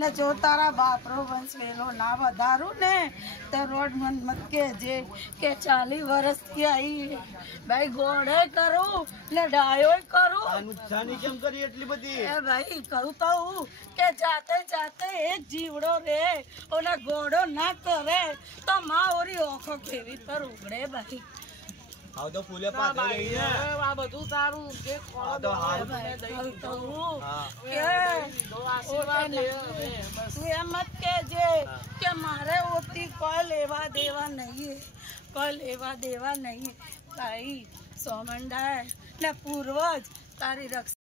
ને જો તારા બાપરો વંશ વેલો ના વધારું ને તો રોડ મત કેજે કે 40 વર્ષથી આવી ભાઈ ગોળે કરું ને ડાયો કરું નુકસાની કેમ કરી એટલી બધી? એ ભાઈ કહું તો હું કે જાતે જાતે એક જીવડો રે ઓને ગોળો ના કરે તો માં ઓરી ઓખો કેવી તર ઉગડે ભાઈ આવ તો ફૂલે પાથે રહી ને આ બધું તારું જે આ તો હાલ તું એમ મત કેજે કે મારે ઓતી કોઈ લેવા દેવા નહીં ભાઈ સોમંડા ને પૂર્વજ તારી રક્ષા